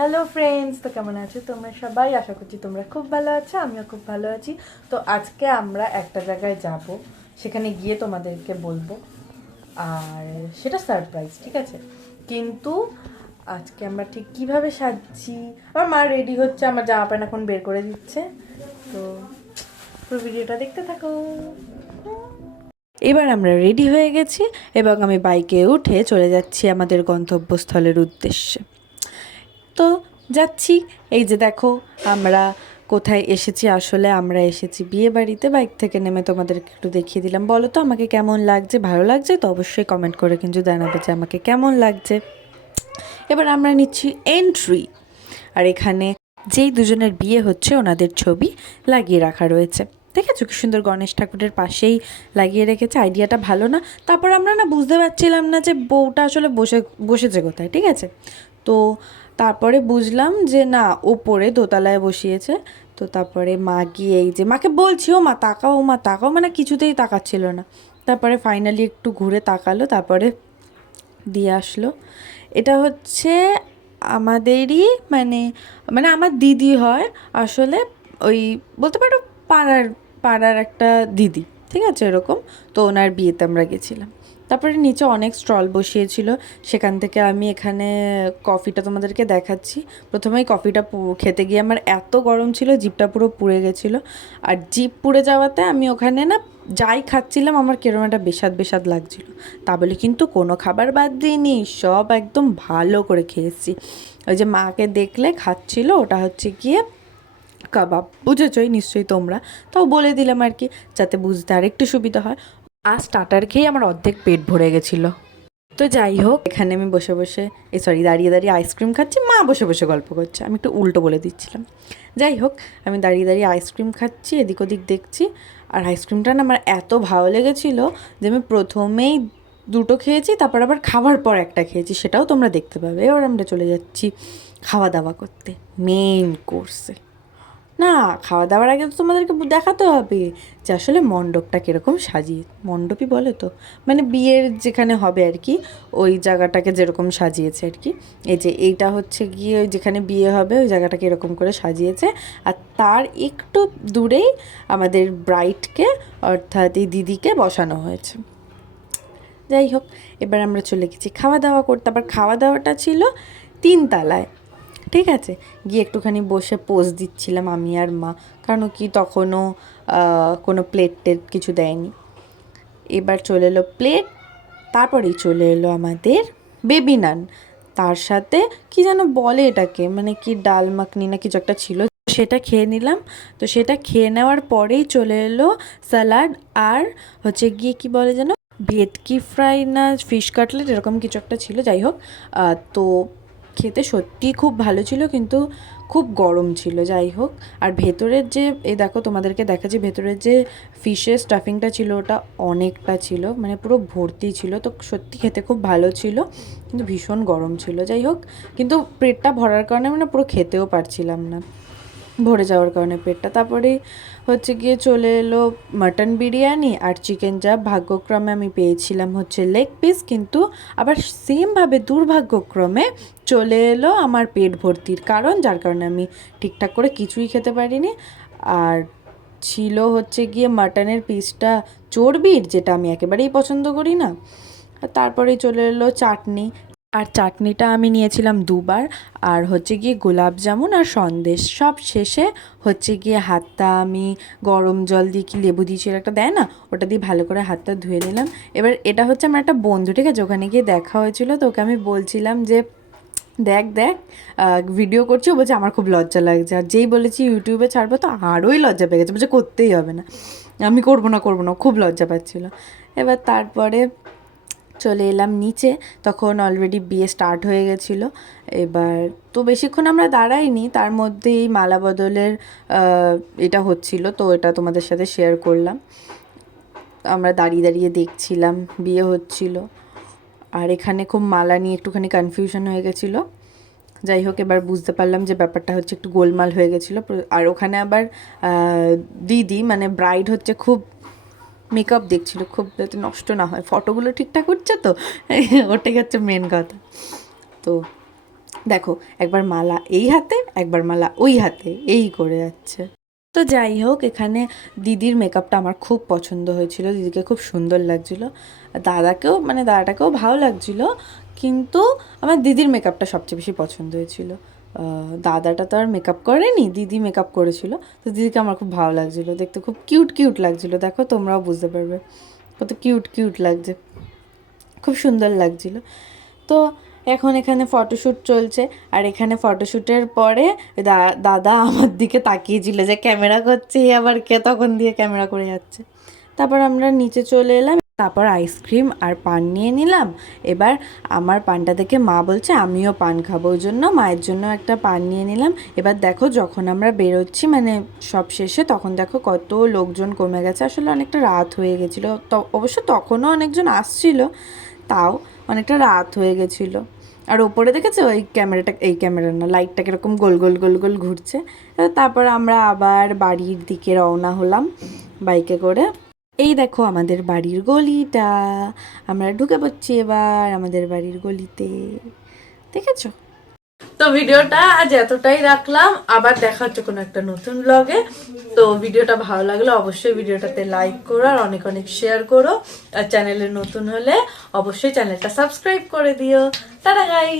Hello friends তো কেমন আছো? তোমরা সবাই? আশা করছি তোমরা খুব ভালো আছো, আমিও খুব ভালো আছি। তো আজকে আমরা একটা জায়গায় যাব, সেখানে গিয়ে তোমাদেরকে বলব। আর সেটা সারপ্রাইজ ঠিক আছে? কিন্তু আজকে আমরা ঠিক কীভাবে সাজছি? আমার মা রেডি হচ্ছে, আমার জামা প্যান্ট এখন বের করে দিচ্ছে। তো পুরো ভিডিওটা দেখতে থাকো। এবার আমরা রেডি হয়ে গেছি, এবং আমি বাইকে উঠে চলে যাচ্ছি আমাদের গন্তব্যস্থলের উদ্দেশ্যে। তো যাচ্ছি। এই যে দেখো, আমরা কোথায় এসেছি? আসলে আমরা এসেছি বিয়ে বাড়িতে বাইক থেকে নেমে তোমাদেরকে একটু দেখিয়ে দিলাম। বলো তো, আমাকে কেমন লাগছে? ভালো লাগছে? তো অবশ্যই কমেন্ট করে কিন্তু জানাবে যে আমাকে কেমন লাগছে। এবার আমরা নিচ্ছি এন্ট্রি আর এখানে যেই দুজনের বিয়ে হচ্ছে, ওনাদের ছবি লাগিয়ে রাখা রয়েছে। দেখেছ কি সুন্দর গণেশ ঠাকুরের পাশেই লাগিয়ে রেখেছে? আইডিয়াটা ভালো না। তারপর আমরা না বুঝতে পারছিলাম না যে বউটা আসলে বসে, বসেছে কোথায়, ঠিক আছে? তো তারপরে বুঝলাম যে না, ওপরে দোতলায় বসিয়েছে। তো তারপরে মা গিয়ে এই যে, মাকে বলছি ও মা তাকাও ও মা তাকাও। মানে কিছুতেই তাকাচ্ছিল না। তারপরে ফাইনালি একটু ঘুরে তাকালো, তারপরে দিয়ে আসলো। এটা হচ্ছে আমাদেরই মানে মানে আমার দিদি হয় আসলে ওই বলতে পারো পাড়ার পাড়ার একটা দিদি, ঠিক আছে, এরকম। তো ওনার বিয়েতে আমরা গেছিলাম। তারপরে নিচে অনেক স্টল বসিয়েছিল। সেখান থেকে আমি এখানে কফিটা তোমাদেরকে দেখাচ্ছি। প্রথমেই কফিটা খেতে গিয়ে আমার এত গরম ছিল, জিপটা পুরো পুড়ে গেছিল। আর জিপ পুড়ে যাওয়াতে আমি ওখানে না যাই খাচ্ছিলাম, আমার কিরম একটা বেসাদ বেসাদ লাগছিল। তা বলে কিন্তু কোনো খাবার বাদ দিইনি, সব একদম ভালো করে খেয়েছি। ওই যে মাকে দেখলে খাচ্ছিল, ওটা হচ্ছে গিয়ে কাবাব। বুঝেছই নিশ্চয়ই তোমরা। তাও বলে দিলাম আর কি, যাতে বুঝতে আর একটু সুবিধা হয়। আর স্টার্টার খেয়ে আমার অর্ধেক পেট ভরে গেছিল। তো যাই হোক, এখানে আমি বসে বসে, এই সরি দাঁড়িয়ে দাঁড়িয়ে আইসক্রিম খাচ্ছি, মা বসে বসে গল্প করছে। আমি একটু উল্টো বলে দিচ্ছিলাম। যাই হোক, আমি দাঁড়িয়ে দাঁড়িয়ে আইসক্রিম খাচ্ছি, এদিক ওদিক দেখছি। আর আইসক্রিমটা না আমার এত ভালো লেগেছিলো যে আমি প্রথমেই দুটো খেয়েছি, তারপর আবার খাওয়ার পর একটা খেয়েছি, সেটাও তোমরা দেখতে পাবে। এবার আমরা চলে যাচ্ছি খাওয়া দাওয়া করতে মেইন কোর্সে না খাওয়া দাওয়ার আগে তো তোমাদেরকে দেখাতে হবে যে আসলে মণ্ডপটা কীরকম সাজিয়ে, মণ্ডপই বলে তো। মানে বিয়ের যেখানে হবে আর কি, ওই জায়গাটাকে যেরকম সাজিয়েছে আর কি। এই যে এইটা হচ্ছে গিয়ে ওই যেখানে বিয়ে হবে, ওই জায়গাটাকে এরকম করে সাজিয়েছে। আর তার একটু দূরেই আমাদের ব্রাইটকে অর্থাৎ এই দিদিকে বসানো হয়েছে। যাই হোক, এবার আমরা চলে গেছি খাওয়া দাওয়া করতে। আবার খাওয়া দাওয়াটা ছিল তিনতলায়। ঠিক আছে। গিয়ে একটুখানি বসে পোজ দিচ্ছিলাম আমি আর মা। কারণ কি তখনও কোনো প্লেট টেট কিছু দেয়নি। এবার চলে এলো প্লেট তারপরেই চলে এলো আমাদের বেবি নান তার সাথে কি যেন বলে এটাকে মানে কি ডাল মাখনি না কিছু একটা ছিল, সেটা খেয়ে নিলাম। তো সেটা খেয়ে নেওয়ার পরেই চলে এলো স্যালাড আর হচ্ছে গিয়ে কি বলে যেন, ভেটকি ফ্রাই না ফিশ কাটলেট এরকম কিছু একটা ছিল, যাই হোক। তো খেতে সত্যিই খুব ভালো ছিল, কিন্তু খুব গরম ছিল, যাই হোক। আর ভেতরের যে, এই দেখো তোমাদেরকে দেখাচ্ছি, ভেতরের যে ফিশের স্টাফিংটা ছিল, ওটা অনেকটা ছিল মানে পুরো ভর্তি ছিল, তো সত্যি খেতে খুব ভালো ছিল, কিন্তু ভীষণ গরম ছিল, যাই হোক। কিন্তু পেটটা ভরার কারণে মানে পুরো খেতেও পারছিলাম না। ভরে যাওয়ার কারণে পেটটা। তারপরে হচ্ছে গিয়ে চলে এলো মাটন বিরিয়ানি আর চিকেন চাপ। ভাগ্যক্রমে আমি পেয়েছিলাম হচ্ছে লেগ পিস, কিন্তু আবার সেমভাবে দুর্ভাগ্যক্রমে চলে এলো আমার পেট ভর্তির কারণ, যার কারণে আমি ঠিকঠাক করে কিছুই খেতে পারিনি। আর ছিল হচ্ছে গিয়ে মাটনের পিসটা চর্বির, যেটা আমি একেবারেই পছন্দ করি না। তারপরেই চলে এলো চাটনি। আর চাটনিটা আমি নিয়েছিলাম দুবার, আর হচ্ছে গিয়ে গোলাপ জামুন আর সন্দেশ। সব শেষে হচ্ছে গিয়ে হাতটা আমি গরম জল দিয়ে কি লেবু দিয়েছিল একটা দেয় না, ওটা দিয়ে ভালো করে হাতটা ধুয়ে নিলাম। এবার এটা হচ্ছে আমার একটা বন্ধু, ঠিক আছে? ওখানে গিয়ে দেখা হয়েছিল, তো ওকে আমি বলছিলাম যে, দেখ দেখ ভিডিও করছি। ও বলছে, আমার খুব লজ্জা লাগছে। আর যেই বলেছি ইউটিউবে ছাড়বো, তো আরোই লজ্জা পেয়ে গেছে। বলছে, করতেই হবে না। আমি, করব না করব না। খুব লজ্জা পাচ্ছিল। এবার তারপরে চলে এলাম নিচে। তখন অলরেডি বিয়ে স্টার্ট হয়ে গেছিল। এবার তো বেশিক্ষণ আমরা দাঁড়াইনি, তার মধ্যে এই মালা বদলের এটা হচ্ছিল। তো এটা তোমাদের সাথে শেয়ার করলাম। আমরা দাঁড়িয়ে দাঁড়িয়ে দেখছিলাম, বিয়ে হচ্ছিল। আর এখানে খুব মালা নিয়ে একটুখানি কনফিউশন হয়ে গেছিল। যাই হোক, এবার বুঝতে পারলাম যে ব্যাপারটা হচ্ছে একটু গোলমাল হয়ে গেছিল। আর ওখানে আবার দিদি মানে ব্রাইড হচ্ছে খুব মেকআপ দেখছিল, খুব যাতে নষ্ট না হয়। ফটোগুলো ঠিকঠাক হচ্ছে তো? ওটাই হচ্ছে মেন কথা। তো দেখো, একবার মালা এই হাতে, একবার মালা ওই হাতে, এই করে যাচ্ছে। তো যাই হোক, এখানে দিদির মেকআপটা আমার খুব পছন্দ হয়েছিল, দিদিকে খুব সুন্দর লাগছিল। দাদাকেও মানে দাদাটাকেও ভালো লাগছিল, কিন্তু আমার দিদির মেকআপটা সবচেয়ে বেশি পছন্দ হয়েছিল। দাদাটা তো আর মেকআপ করেনি, দিদি মেকআপ করেছিল। তো দিদিকে আমার খুব ভালো লাগছিল, দেখতে খুব কিউট কিউট লাগছিল। দেখো, তোমরাও বুঝতে পারবে কত কিউট কিউট লাগছে। খুব সুন্দর লাগছিল। তো এখন এখানে ফটোশ্যুট চলছে, আর এখানে ফটোশ্যুটের পরে দাদা আমার দিকে তাকিয়েছিল যে, ক্যামেরা করছে? আবার কে তখন দিয়ে ক্যামেরা করে যাচ্ছে। তারপর আমরা নিচে চলে এলাম। তারপর আইসক্রিম আর পান নিয়ে নিলাম। এবার আমার পানটা দেখে মা বলছে, আমিও পান খাব। ওই জন্য মায়ের জন্য একটা পান নিয়ে নিলাম। এবার দেখো যখন আমরা বেরোচ্ছি মানে সব শেষে, তখন দেখো কত লোকজন কমে গেছে। আসলে অনেকটা রাত হয়ে গেছিল। তো অবশ্য তখনও অনেকজন আসছিল, তাও অনেকটা রাত হয়ে গেছিল। আর ওপরে দেখেছ ওই ক্যামেরাটা, এই ক্যামেরা না লাইটটা কীরকম গোল গোল গোল গোল ঘুরছে। তারপর আমরা আবার বাড়ির দিকে রওনা হলাম বাইকে করে। এই দেখো আমাদের বাড়ির গলিটা। আমরা ঢুকে পড়ছি এবার আমাদের বাড়ির গলিতে। দেখেছ? তো ভিডিওটা আজ এতটাই রাখলাম। আবার দেখা হচ্ছে কোনো একটা নতুন ব্লগে তো ভিডিওটা ভালো লাগলে অবশ্যই ভিডিওটাতে লাইক করো আর অনেক অনেক শেয়ার করো। আর চ্যানেলে নতুন হলে অবশ্যই চ্যানেলটা সাবস্ক্রাইব করে দিও। তারা গাই